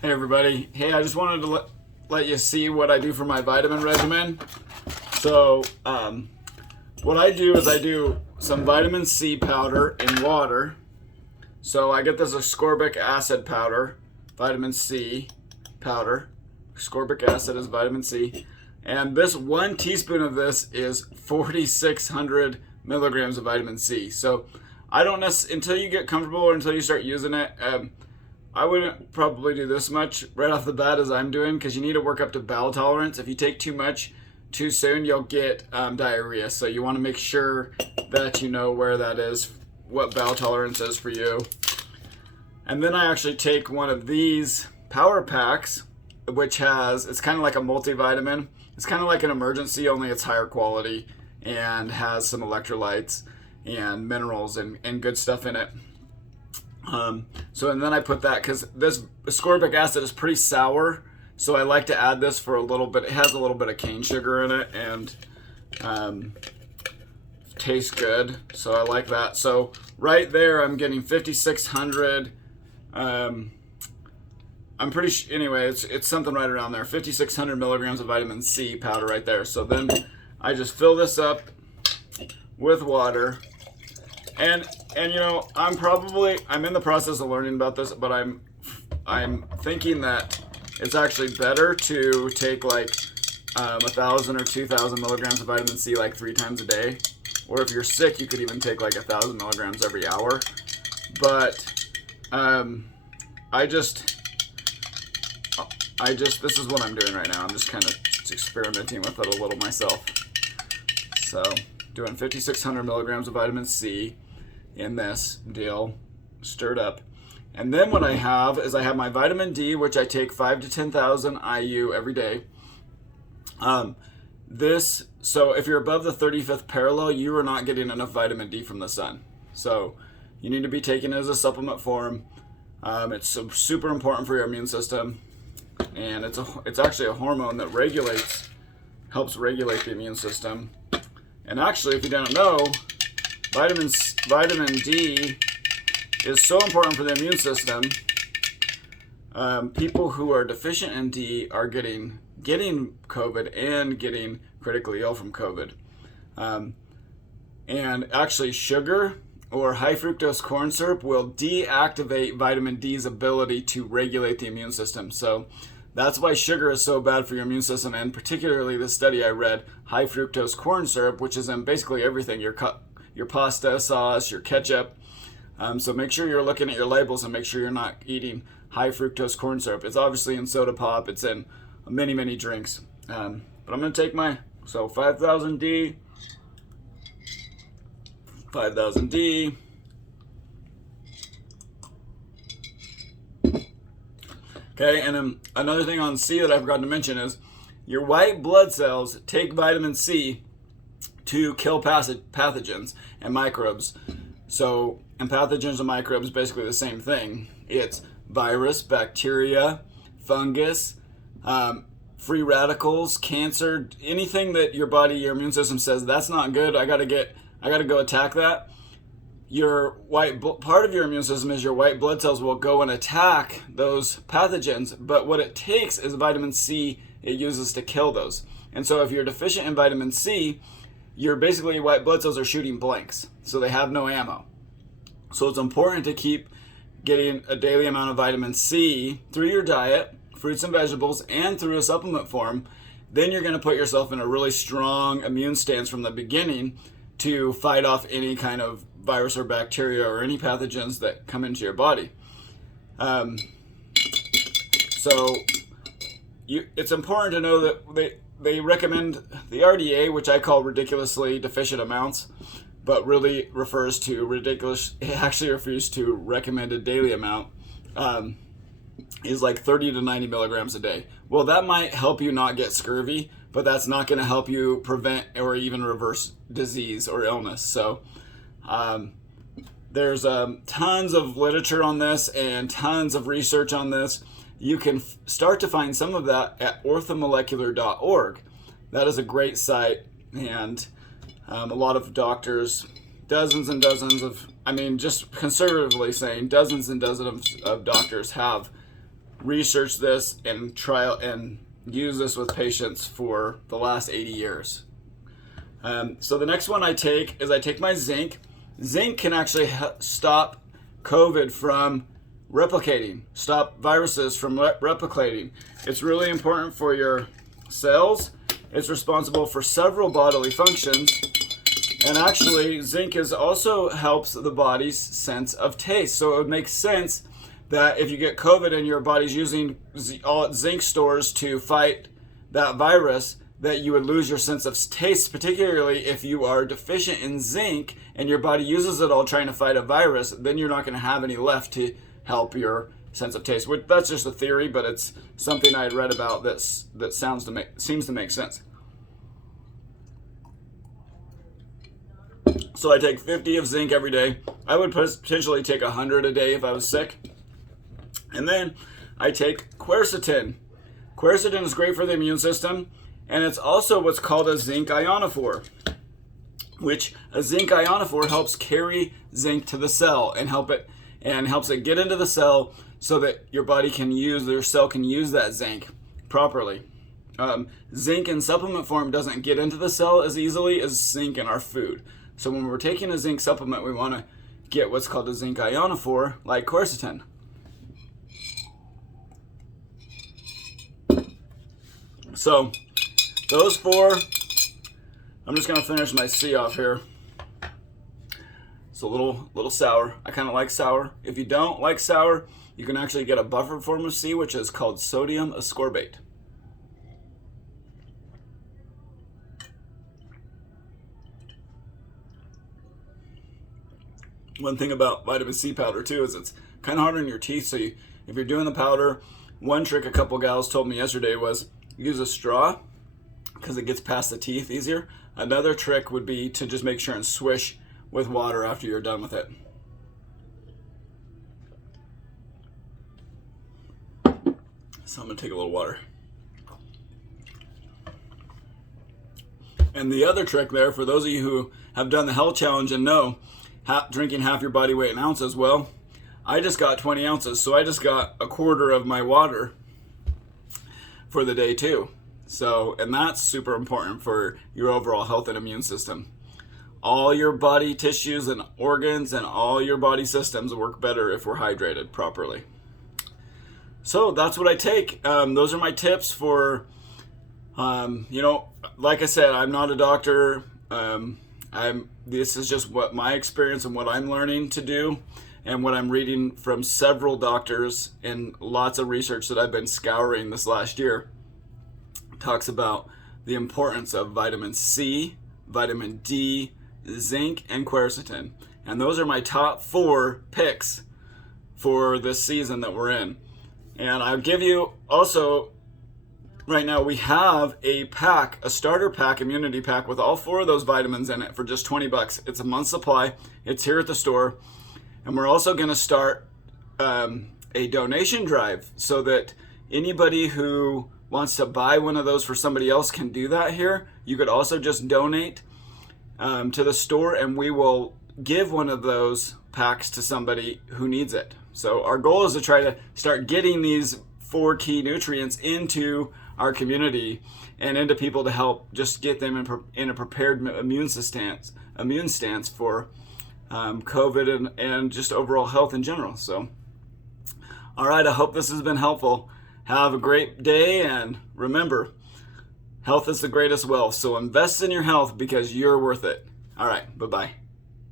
Hey everybody. Hey, I just wanted to let you see what I do for my vitamin regimen. So, what I do is I do some vitamin C powder in water. So I get this ascorbic acid powder, vitamin C powder. Ascorbic acid is vitamin C. And this 1 teaspoon of this is 4,600 milligrams of vitamin C. So I don't necessarily, until you get comfortable or until you start using it, I wouldn't probably do this much right off the bat as I'm doing, because you need to work up to bowel tolerance. If you take too much too soon, you'll get diarrhea. So you want to make sure that you know where that is, what bowel tolerance is for you. And then I actually take one of these power packs, which has, it's kind of like a multivitamin. It's kind of like an emergency, only it's higher quality and has some electrolytes and minerals and good stuff in it. And then I put that, because this ascorbic acid is pretty sour, so I like to add this for a little bit. It has a little bit of cane sugar in it and tastes good, so I like that. So right there I'm getting 5,600, I'm pretty anyway, it's something right around there, 5,600 milligrams of vitamin C powder right there. So then I just fill this up with water. And you know, I'm in the process of learning about this, but I'm thinking that it's actually better to take like 1,000 or 2,000 milligrams of vitamin C like 3 times a day. Or if you're sick, you could even take like 1,000 milligrams every hour. But this is what I'm doing right now. I'm just kind of experimenting with it a little myself. So doing 5,600 milligrams of vitamin C in this deal, stirred up. And then what I have is I have my vitamin D, which I take 5 to 10,000 IU every day. So if you're above the 35th parallel, you are not getting enough vitamin D from the sun. So you need to be taking it as a supplement form. It's super important for your immune system, and it's actually a hormone that helps regulate the immune system. And actually, if you don't know, vitamin D is so important for the immune system. People who are deficient in D are getting COVID and getting critically ill from COVID. And actually, sugar or high fructose corn syrup will deactivate vitamin D's ability to regulate the immune system. So that's why sugar is so bad for your immune system, and particularly the study I read, high fructose corn syrup, which is in basically everything, your pasta sauce, your ketchup. So make sure you're looking at your labels and make sure you're not eating high fructose corn syrup. It's obviously in soda pop. It's in many, many drinks. But I'm going to take 5,000 D. 5,000 D. Okay, and another thing on C that I forgot to mention is your white blood cells take vitamin C to kill pathogens and microbes. So, and pathogens and microbes, basically the same thing. It's virus, bacteria, fungus, free radicals, cancer, anything that your immune system says that's not good. I gotta go attack that. Part of your immune system is your white blood cells will go and attack those pathogens, but what it takes is vitamin C it uses to kill those. And so if you're deficient in vitamin C, your white blood cells are shooting blanks, so they have no ammo. So it's important to keep getting a daily amount of vitamin C through your diet, fruits and vegetables, and through a supplement form. Then you're going to put yourself in a really strong immune stance from the beginning to fight off any kind of virus or bacteria or any pathogens that come into your body. It's important to know that they recommend the RDA, which I call ridiculously deficient amounts, but really refers to it actually refers to recommended daily amount, is like 30 to 90 milligrams a day. Well, that might help you not get scurvy, but that's not going to help you prevent or even reverse disease or illness. So there's tons of literature on this and tons of research on this. You can start to find some of that at orthomolecular.org. That is a great site, and a lot of doctors, dozens and dozens just conservatively saying, dozens and dozens of doctors have researched this and trial and used this with patients for the last 80 years. So the next one I take my zinc. Zinc can actually stop COVID from replicating, stop viruses from replicating. It's really important for your cells. It's responsible for several bodily functions. And actually, zinc also helps the body's sense of taste. So it would make sense that if you get COVID and your body's using all its zinc stores to fight that virus, that you would lose your sense of taste, particularly if you are deficient in zinc and your body uses it all trying to fight a virus. Then you're not going to have any left to help your sense of taste. That's just a theory, but it's something I had read about that seems to make sense. So I take 50 of zinc every day. I would potentially take 100 a day if I was sick. And then I take quercetin. Quercetin is great for the immune system, and it's also what's called a zinc ionophore, which a zinc ionophore helps carry zinc to the cell and helps it get into the cell so that your cell can use that zinc properly. Zinc in supplement form doesn't get into the cell as easily as zinc in our food. So when we're taking a zinc supplement, we want to get what's called a zinc ionophore, like quercetin. So those four, I'm just going to finish my C off here. It's a little sour. I kind of like sour. If you don't like sour, you can actually get a buffered form of C, which is called sodium ascorbate. One thing about vitamin C powder too is it's kind of hard on your teeth. So if you're doing the powder, one trick a couple gals told me yesterday was use a straw because it gets past the teeth easier. Another trick would be to just make sure and swish with water after you're done with it. So I'm gonna take a little water. And the other trick there, for those of you who have done the health challenge and know drinking half your body weight in ounces, well, I just got 20 ounces, so I just got a quarter of my water for the day too. So, and that's super important for your overall health and immune system. All your body tissues and organs and all your body systems work better if we're hydrated properly. So that's what I take. Those are my tips for, like I said, I'm not a doctor. This is just what my experience and what I'm learning to do and what I'm reading from several doctors and lots of research that I've been scouring this last year. Talks about the importance of vitamin C, vitamin D, zinc, and quercetin. And those are my top 4 picks for this season that we're in. And I'll give you also, right now we have a starter pack, immunity pack with all 4 of those vitamins in it for just $20. It's a month's supply. It's here at the store. And we're also going to start a donation drive so that anybody who wants to buy one of those for somebody else can do that here. You could also just donate to the store and we will give one of those packs to somebody who needs it. So our goal is to try to start getting these 4 key nutrients into our community and into people to help just get them in a prepared immune stance for COVID and just overall health in general. So, all right, I hope this has been helpful. Have a great day, and remember, health is the greatest wealth. So invest in your health because you're worth it. All right, bye-bye.